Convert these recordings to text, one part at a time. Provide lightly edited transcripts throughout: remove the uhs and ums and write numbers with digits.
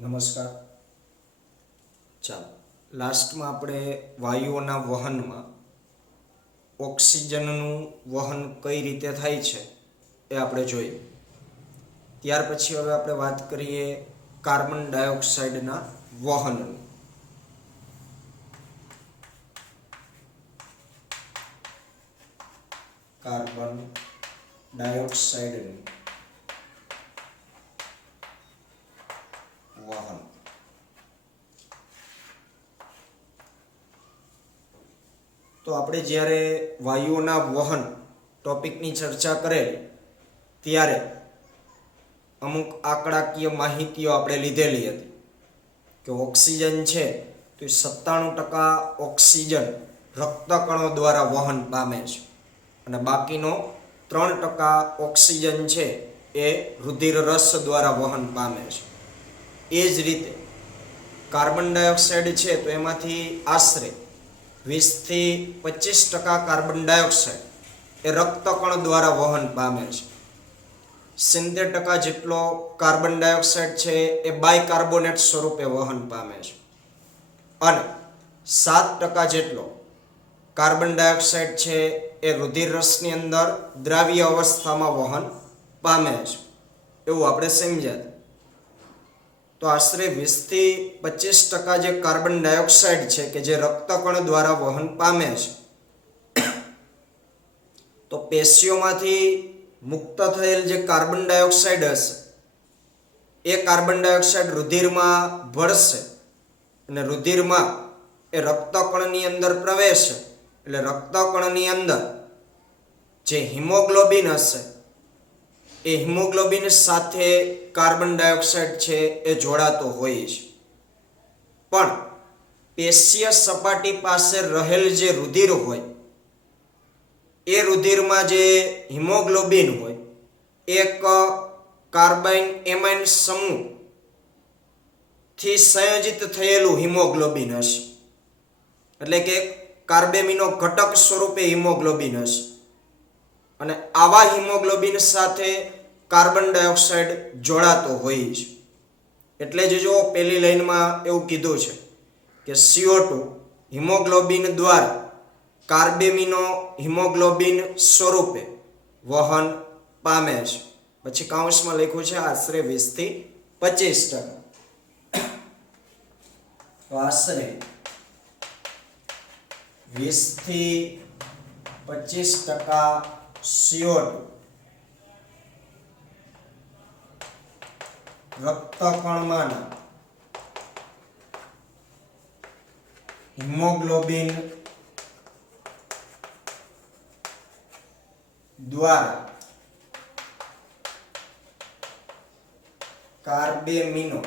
નમસ્કાર. ચાલો, લાસ્ટમાં આપણે વાયુઓના વહનમાં ઓક્સિજનનું વહન કઈ રીતે થાય છે એ આપણે જોયું. ત્યાર પછી હવે આપણે વાત કરીએ કાર્બન ડાયોક્સાઇડના વહનની. કાર્બન ડાયોક્સાઇડનું વહન. તો આપણે જ્યારે વાયુઓના વહન ટોપિકની ચર્ચા કરેલી ત્યારે અમુક આંકડાકીય માહિતીઓ આપણે લીધેલી હતી કે ઓક્સિજન છે તો 97% ઓક્સિજન રક્તકણો દ્વારા વહન પામે છે અને બાકીનો 3% ઓક્સિજન છે એ રુધિર રસ દ્વારા વહન પામે છે. એ જ રીતે કાર્બન ડાયોક્સાઇડ છે તો એમાંથી આશરે 20 થી 25% કાર્બન ડાયોક્સાઇડ એ રક્તકણ દ્વારા વહન પામે છે. 70% જેટલો કાર્બન ડાયોક્સાઇડ છે એ બાયકાર્બોનેટ સ્વરૂપે વહન પામે છે અને 7% જેટલો કાર્બન ડાયોક્સાઇડ છે એ રુધિર રસની અંદર દ્રાવ્ય અવસ્થામાં વહન પામે છે. એવું આપણે સમજ્યા. તો આશરે 20 થી 25% જે કાર્બન ડાયોક્સાઇડ છે કે જે રક્તકણ દ્વારા વહન પામે છે, તો પેશીઓમાંથી મુક્ત થયેલ જે કાર્બન ડાયોક્સાઇડ હશે એ કાર્બન ડાયોક્સાઇડ રુધિરમાં ભળશે અને રુધિરમાં એ રક્તકણની અંદર પ્રવેશે એટલે રક્તકણની અંદર જે હિમોગ્લોબિન હશે એ હિમોગ્લોબિન સાથે કાર્બન ડાયોક્સાઇડ છે એ જોડાતો હોય છે. પણ પેશીય સપાટી પાસે રહેલ જે રુધિર હોય એ રુધિરમાં જે હિમોગ્લોબિન હોય એક કાર્બાઇન એમાઇન સમૂહ થી સંયોજિત થયેલું હિમોગ્લોબિન હશે, એટલે કે કાર્બેમિનો ઘટક સ્વરૂપે હિમોગ્લોબિન હશે અને આવા હિમોગ્લોબિન સાથે કાર્બન ડાયોક્સાઇડ જોડાતો હોય છે. એટલે જ જો પહેલી લાઈનમાં એવું કીધું છે કે CO2 હિમોગ્લોબિન દ્વારા કાર્બેમિનો હિમોગ્લોબિન સ્વરૂપે વહન પામે છે. પછી કાઉન્સમાં લખ્યું છે આશરે 20 થી 25%. તો આશરે 20 થી 25% CO2 રક્તકણમાંના હિમોગ્લોબિન દ્વારા કાર્બેમિનો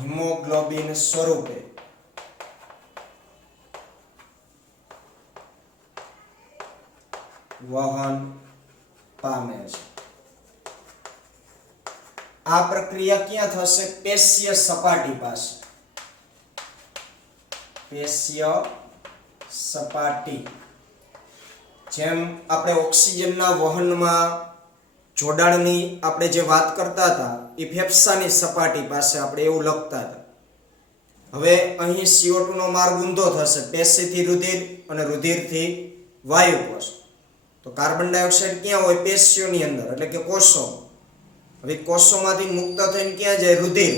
હિમોગ્લોબિન સ્વરૂપે વહન પામે છે. આ પ્રક્રિયા ક્યાં થશે? પેશીય સપાટી પાસે. પેશીય સપાટી. જેમ આપણે ઓક્સિજનના વહનમાં જોડાણની આપણે જે વાત કરતા હતા એ ફેફસાની સપાટી પાસે આપણે એવું લખતા હતા. હવે અહીં CO2 નો માર્ગ ઊંધો થશે, પેશીથી રુધિર અને રુધિરથી વાયુ કોષ. તો કાર્બન ડાયોક્સાઇડ ક્યાં હોય? પેશીઓની અંદર, એટલે કે કોષો. હવે કોષોમાંથી મુક્ત થઈને ક્યાં જાય? રુધિર.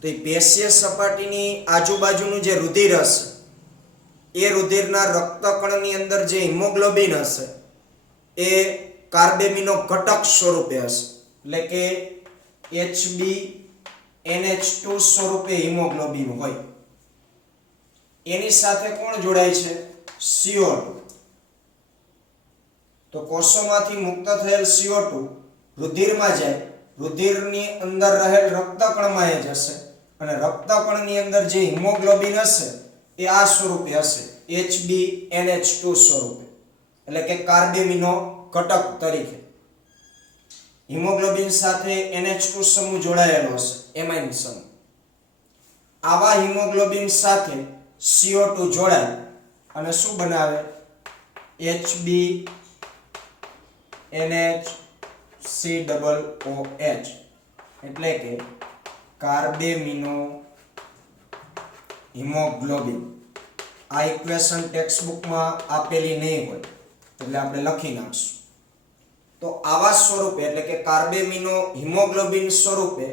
તો એ પેશીય સપાટીની આજુબાજુનું જે રુધિર હશે એ રુધિરના રક્તકણની અંદર જે હિમોગ્લોબિન હશે એ કાર્બેમિનો ઘટક સ્વરૂપે હશે, એટલે કે HbNH2 સ્વરૂપે હિમોગ્લોબિન હોય. એની સાથે કોણ જોડાય છે? CO2. તો કોષોમાંથી મુક્ત થયેલ CO2 રુધિરમાં જાય, રુધિરની અંદર રહેલ રક્તકણમાં એ જશે અને રક્તકણની અંદર જે હિમોગ્લોબિન હશે એ આ સ્વરૂપે હશે, HbNH2 સ્વરૂપે, એટલે કે કાર્બેમિનો ઘટક તરીકે. હિમોગ્લોબિન સાથે NH2 સમૂહ જોડાયેલો હશે, એમાઇન સમૂહ. આવા હિમોગ્લોબિન સાથે CO2 જોડાય અને શું બનાવે? HbNH COOH એટલે કે કાર્બેમિનો હિમોગ્લોબિન. આ ઇક્વેશન ટેક્સ્ટબુકમાં આપેલી નહીં હોય એટલે આપણે લખી નાખશું. તો આવા સ્વરૂપે એટલે કે કાર્બેમિનો હિમોગ્લોબિન સ્વરૂપે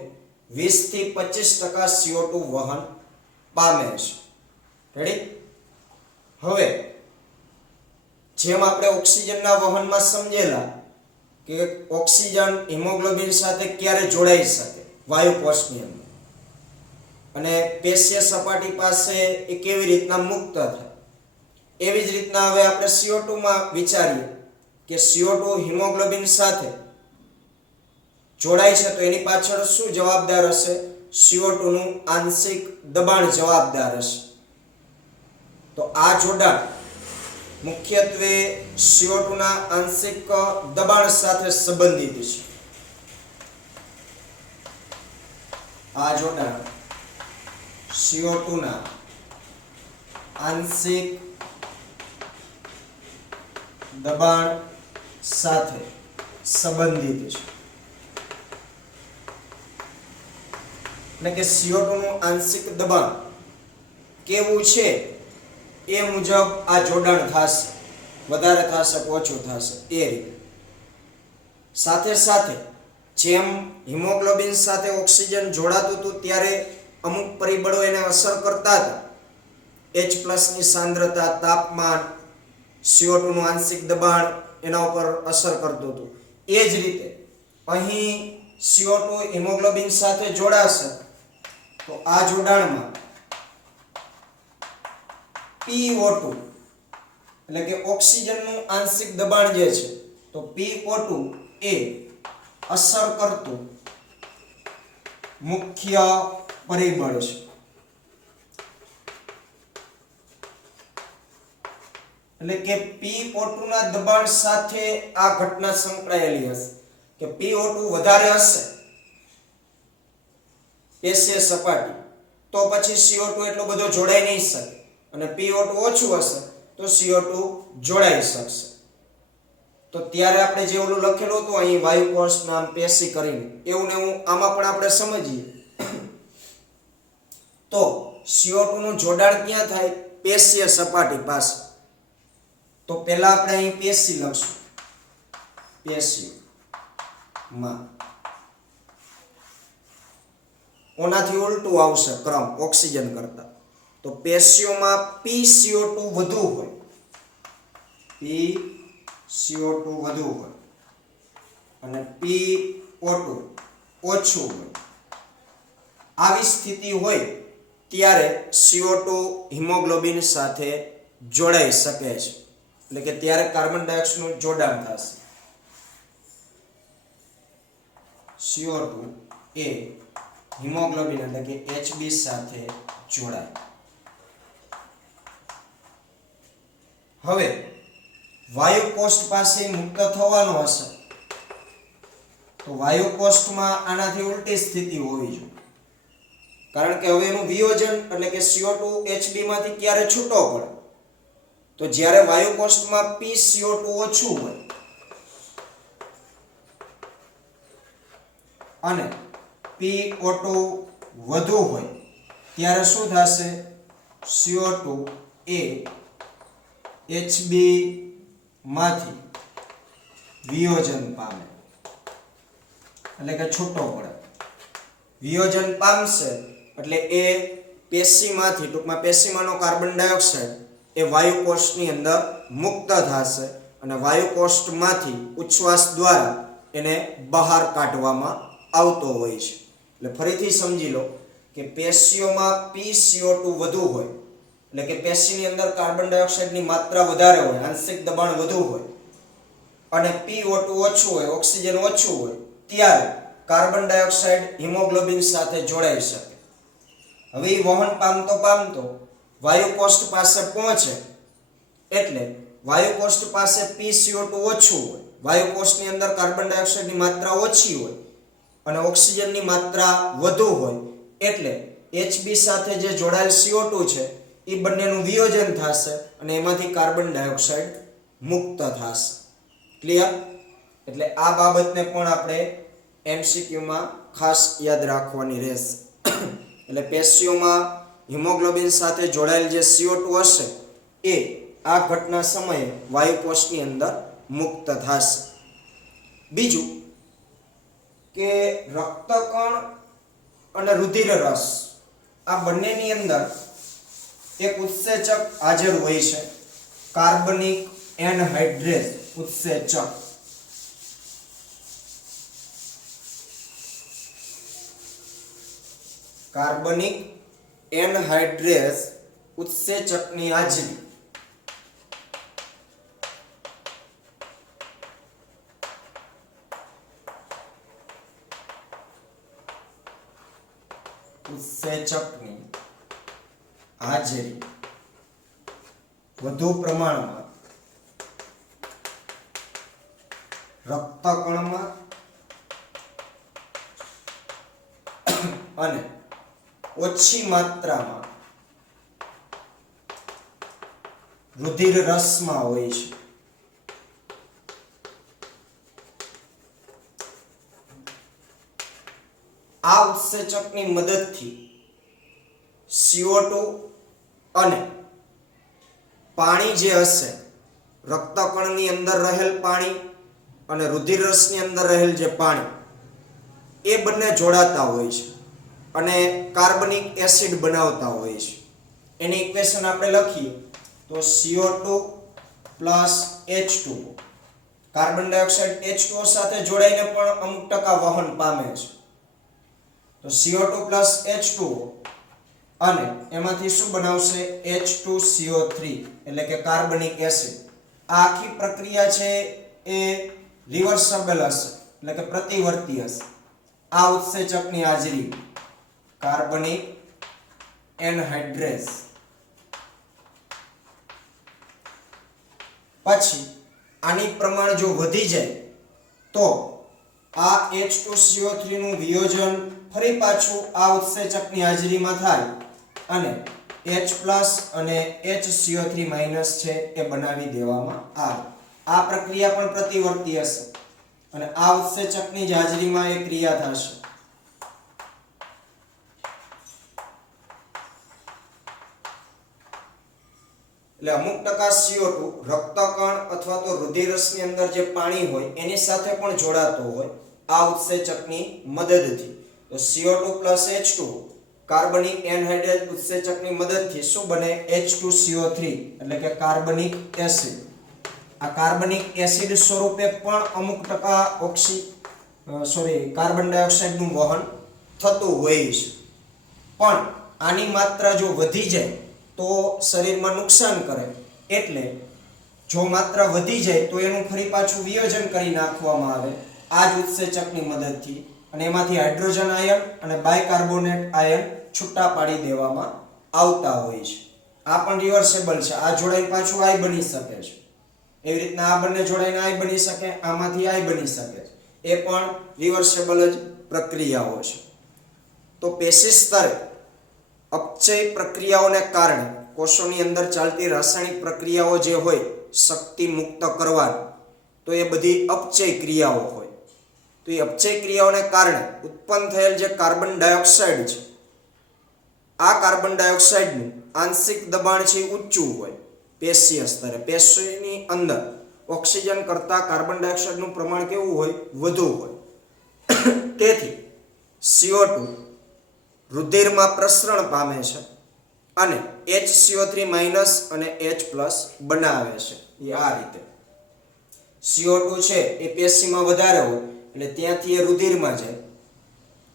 20 થી 25% CO2 વહન પામે છે. રેડી? હવે જેમ આપણે ઓક્સિજનના વહનમાં સમજેલા કે ઓક્સિજન હિમોગ્લોબિન સાથે ક્યારે જોડાઈ શકે વાયુ કોષની અંદર અને પેશીય સપાટી પાસે એ કેવી રીતના મુક્ત થાય, એવી જ રીતના હવે આપણે CO2 માં વિચારીએ કે CO2 હિમોગ્લોબિન સાથે જોડાય છે તો એની પાછળ શું જવાબદાર હશે? CO2 નું આંશિક દબાણ જવાબદાર હશે. તો આ જોડાણ મુખ્યત્વે CO2 ના આંશિક દબાણ સાથે સંબંધિત છે. આ જોડાણ CO2 ના આંશિક દબાણ સાથે સંબંધિત છે. એટલે કે CO2 નું આંશિક દબાણ કેવું છે એ મુજબ આ જોડાણ થશે, વધારે થશે કે ઓછું થશે એ રીતે. સાથે સાથે જેમ હિમોગ્લોબિન સાથે ઓક્સિજન જોડાતું હતું ત્યારે અમુક પરિબળો એને અસર કરતા હતા. H+ ની સાંદ્રતા, તાપમાન, CO2 નું આંશિક દબાણ એના ઉપર અસર કરતું હતું. એ જ રીતે અહીં CO2 હિમોગ્લોબિન સાથે જોડાશે તો આ જોડાણમાં PO2 એટલે કે ઓક્સિજનનું આંશિક દબાણ જે છે તો PO2 એ અસર કરતું મુખ્ય પરિબળ છે. એટલે કે PO2 ના દબાણ સાથે આ ઘટના સંકળાયેલી હશે કે PO2 વધારે હશે પેશીય સપાટી તો પછી CO2 એટલો બધો જોડાઈ નહીં શકે, અને PO2 ઓછું હશે તો CO2 જોડાઈ શકશે. તો ત્યારે આપણે જે ઓલું લખેલું હતું અહીં વાયુ કોષ નામ પેશી કરીને એવું ને એવું આમાં પણ આપણે સમજીએ. તો CO2 નું જોડાણ ક્યાં થાય? પેશીય સપાટી પાસે. તો પહેલા આપણે અહીં પેશી લખશું, પેશીમાં ઓનાથી ઉલટું આવશે ક્રમ ઓક્સિજન કરતા. તો પેશીઓમાં PCO2 વધુ હોય, PCO2 વધુ હોય અને PO2 ઓછું હોય. આવી સ્થિતિ હોય ત્યારે CO2 હિમોગ્લોબિન સાથે જોડાઈ શકે છે. એટલે કે ત્યારે કાર્બન ડાયોક્સાઇડનું જોડાણ થશે. CO2 એ હિમોગ્લોબિન એટલે કે Hb સાથે જોડાય. હવે વાયુ કોષ્ઠ પાસે મુક્ત થવાનો હશે તો વાયુ કોષ્ઠમાં આનાથી ઉલટી સ્થિતિ હોવી જોઈએ, કારણ કે હવે એનું વિયોજન એટલે કે CO2 Hb માંથી ક્યારે છૂટો પડે તો જ્યારે વાયુ કોષ્ઠમાં PCO2 ઓછું હોય અને PO2 વધુ હોય ત્યારે શું થશે? CO2 એ Hb માંથી વિયોજન પામે એટલે કે છૂટો પડે. વિયોજન પામશે એટલે એ પેશીમાંથી ટૂંકમાં પેશીમાંનો કાર્બન ડાયોક્સાઇડ એ વાયુ કોષ્ઠની અંદર મુક્ત થશે અને વાયુ કોષ્ઠમાંથી ઉચ્છ્વાસ દ્વારા એને બહાર કાઢવામાં આવતો હોય છે. એટલે ફરીથી સમજી લો કે પેશીઓમાં PCO2 વધુ હોય એટલે કે પેશીની અંદર કાર્બન ડાયોક્સાઇડની માત્રા વધારે હોય, આંશિક દબાણ વધુ હોય અને PO2 ઓછું હોય, ઓક્સિજન ઓછું હોય ત્યારે કાર્બન ડાયોક્સાઇડ હિમોગ્લોબિન સાથે જોડાઈ શકે. હવે એ વહન પામતો વાયુ કોષ્ઠ પાસે પહોંચે એટલે વાયુ કોષ્ઠ પાસે PCO2 ઓછું હોય, વાયુ કોષ્ઠની અંદર કાર્બન ડાયોક્સાઇડની માત્રા ઓછી હોય અને ઓક્સિજનની માત્રા વધુ હોય એટલે Hb સાથે જે જોડાયેલ CO2 છે એ બંનેનું વિયોજન થશે અને એમાંથી કાર્બન ડાયોક્સાઇડ મુક્ત થશે. ક્લિયર? એટલે આ બાબતને પણ આપણે MCQ માં ખાસ યાદ રાખવાની રહેશે. એટલે પેશીઓમાં હિમોગ્લોબિન સાથે જોડાયેલ જે CO2 હશે એ આ ઘટના સમયે વાયુકોષની અંદર મુક્ત થશે. બીજું કે રક્તકણ અને રુધિર રસ આ બંનેની અંદર એક ઉત્સેચક હાજર હોય છે, કાર્બનિક એનહાઇડ્રેસ ઉત્સેચક. કાર્બનિક એનહાઇડ્રેસ ઉત્સેચકની હાજરી વધુ પ્રમાણમાં રક્તકણમાં અને ઓછી માત્રામાં રુધિર રસમાં હોય છે. આ ઉત્સેચકની મદદથી CO2 અને પાણી જે હશે, રક્તકણની અંદર રહેલ પાણી અને રુધિર રસની અંદર રહેલ જે પાણી, એ બંને જોડાતા હોય છે અને કાર્બનિક એસિડ બનાવતા હોય છે. એની ઇક્વેશન આપણે લખીએ તો CO2 H2O. Carbon dioxide H2O સાથે જોડાઈને પણ અમુક ટકા વહન પામે છે. તો CO2 H2O અને એમાંથી શું બનાવશે? H2CO3 એટલે કે કાર્બનિક એસિડ. આ આખી પ્રક્રિયા છે એ રિવર્સેબલ હશે એટલે કે પ્રતિવર્તી હશે આ ઉત્સેચકની હાજરી કાર્બનિક એનહાઇડ્રેસ. પછી આની પ્રમાણ જો વધી જાય તો આ H2CO3 નું વિયોજન ફરી પાછું આ ઉત્સેચકની હાજરીમાં થાય અને H+ અને HCO3- છે એ બનાવી દેવામાં આવે. આ પ્રક્રિયા પણ પ્રતિવર્તી હશે અને આ ઉત્સેચકની જ હાજરીમાં એ ક્રિયા થશે. એટલે અમુક ટકા CO2 રક્તકણ અથવા તો રુધિરરસની અંદર જે પાણી હોય એની સાથે પણ જોડાતો હોય આ ઉત્સેચકની મદદથી. તો CO2 H2O કાર્બનિક એનહાઇડ્રેસ ઉત્સેચકની મદદથી શું બને? H2CO3 એટલે કે કાર્બનિક એસિડ. આ કાર્બનિક એસિડ સ્વરૂપે પણ અમુક ટકા કાર્બન ડાયોક્સાઇડનું વહન થતું હોય છે. પણ આની માત્રા જો વધી જાય તો શરીરમાં નુકસાન કરે. એટલે જો માત્રા વધી જાય તો એનું ફરી પાછું વિયોજન કરી નાખવામાં આવે આ જ ઉત્સેચકની મદદથી અને એમાંથી હાઇડ્રોજન આયન અને બાયકાર્બોનેટ આયન છૂટા પાડી દેવામાં આવતા હોય છે. આ પણ રિવર્સેબલ છે. આ જોડાઈ પાછું આઈ બની શકે છે. એવી રીતના આ બંને જોડાઈને આઈ બની શકે, આમાંથી આઈ બની શકે છે. એ પણ રિવર્સેબલ જ પ્રક્રિયાઓ છે. તો પેશી સ્તરે અપચય પ્રક્રિયાઓને કારણે કોષોની અંદર ચાલતી રાસાયણિક પ્રક્રિયાઓ જે હોય શક્તિ મુક્ત કરવાની, તો એ બધી અપચય ક્રિયાઓ હોય. તો એ અપચય ક્રિયાઓને કારણે ઉત્પન્ન થયેલ જે કાર્બન ડાયોક્સાઇડ છે, આ કાર્બન ડાયોક્સાઇડનું આંશિક દબાણ છે ઊંચું હોય પેશીય સ્તરે. પેશીની અંદર ઓક્સિજન કરતાં કાર્બન ડાયોક્સાઇડનું પ્રમાણ કેવું હોય? વધુ હોય. તેથી CO2 રુધિરમાં પ્રસરણ પામે છે અને HCO3- અને H+ બનાવે છે. એ આ રીતે CO2 છે એ પેશીમાં વધારે હોય એટલે ત્યાંથી એ રુધિરમાં જાય.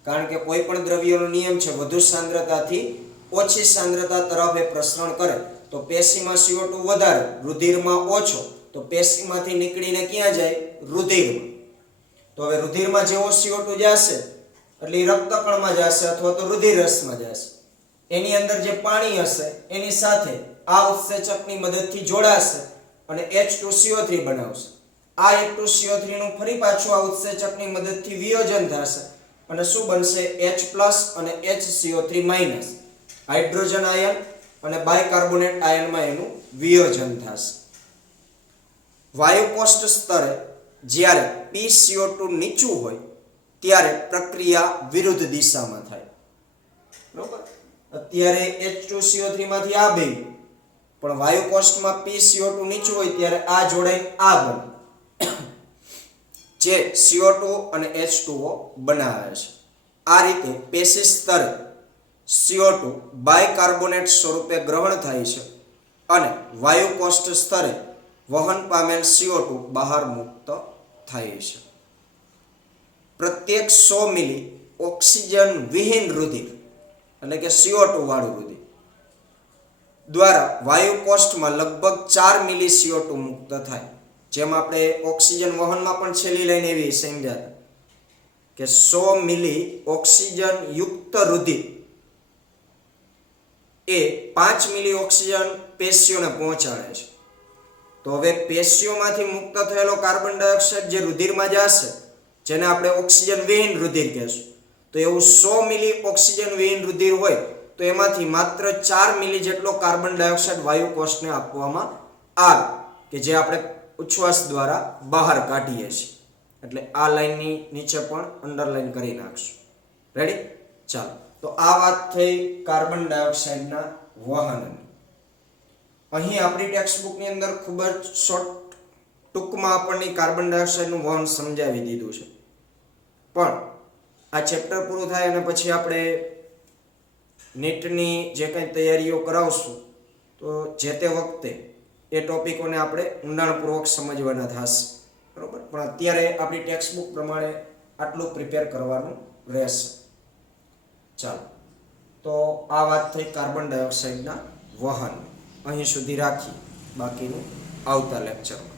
કારણ કે કોઈ પણ દ્રવ્યનો નિયમ છે વધુ સાંદ્રતાથી ઓછી સાંદ્રતા તરફ એ પ્રસરણ કરે. તો પેશીમાં CO2 વધારે, રુધિરમાં ઓછો, તો પેશીમાંથી નીકળીને ક્યાં જાય? રુધિરમાં. તો હવે રુધિરમાં જેવો CO2 જશે એટલે રક્તકણમાં જશે અથવા તો રુધિર રસમાં જશે. એની અંદર જે પાણી હશે એની સાથે આ ઉત્સેચકની મદદથી જોડાશે અને H2CO3 બનાવશે. આ H2CO3 નું ફરી પાછું આ ઉત્સેચકની મદદથી વિયોજન થશે અને શું બનશે? H+ અને HCO3- હાઇડ્રોજન આયન અને બાયકાર્બોનેટ આયનમાં એનું વિયોજન થશે. વાયુકોષ્ઠ સ્તરે જ્યારે PCO2 નીચું હોય ત્યારે પ્રક્રિયા વિરુદ્ધ દિશામાં થાય. બરોબર. અત્યારે H2CO3 માંથી આ બે, પણ વાયુ કોષ્ટમાં PCO2 નીચું હોય ત્યારે આ જોડાઈને આ બને, જે CO2 અને H2O બનાવે છે. આ રીતે પેશી સ્તરે CO2 બાયકાર્બોનેટ સ્વરૂપે ગ્રહણ થાય છે અને વાયુ કોષ્ટ સ્તરે વહન પામેલ CO2 બહાર મુક્ત થાય છે. પ્રત્યેક 100 મિલી ઓક્સિજન વિહીન રુધિર એટલે કે CO2 વાળું રુધિર દ્વારા વાયુ કોષ્ટમાં લગભગ 4 મિલી CO2 મુક્ત થાય. જેમ આપણે ઓક્સિજન વહનમાં પણ છેલ્લી લાઈન એવી સમજ્યા કે 100 મિલી ઓક્સિજન યુક્ત રુધિર એ 5 મિલી ઓક્સિજન પેશીઓને પહોંચાડે છે. તો હવે પેશીઓમાંથી મુક્ત થયેલો કાર્બન ડાયોક્સાઇડ જે રુધિરમાં જશે, જેને આપણે ઓક્સિજન વિહીન રુધિર કહેશું, તો એવું 100 મિલી ઓક્સિજન વિહીન રુધિર હોય તો એમાંથી માત્ર 4 મિલી જેટલો કાર્બન ડાયોક્સાઇડ વાયુ કોષને આપવામાં આવે કે જે આપણે ઉચ્છ્વાસ દ્વારા બહાર કાઢીએ છીએ. એટલે આ લાઈનની નીચે પણ અંડરલાઈન કરી નાખશું. રેડી? ચાલો, તો આ વાત થઈ કાર્બન ડાયોક્સાઇડના વહનની. અહીં આપણી ટેક્સ્ટબુકની અંદર ખૂબ જ શોર્ટ ટૂંકમાં આપણને કાર્બન ડાયોક્સાઇડનું વહન સમજાવી દીધું છે. પણ આ ચેપ્ટર પૂરું થાય અને પછી આપણે નીટની જે કંઈ તૈયારીઓ કરાવશું તો જે તે વખતે એ ટોપિકોને આપણે ઊંડાણપૂર્વક સમજવાના થશે. બરોબર? પણ અત્યારે આપણી ટેક્સ્ટબુક પ્રમાણે આટલું પ્રિપેર કરવાનું રહેશે. ચાલો, તો આ વાત થઈ કાર્બન ડાયોક્સાઇડના વહન. અહીં સુધી રાખી, બાકીનું આવતા લેક્ચરમાં.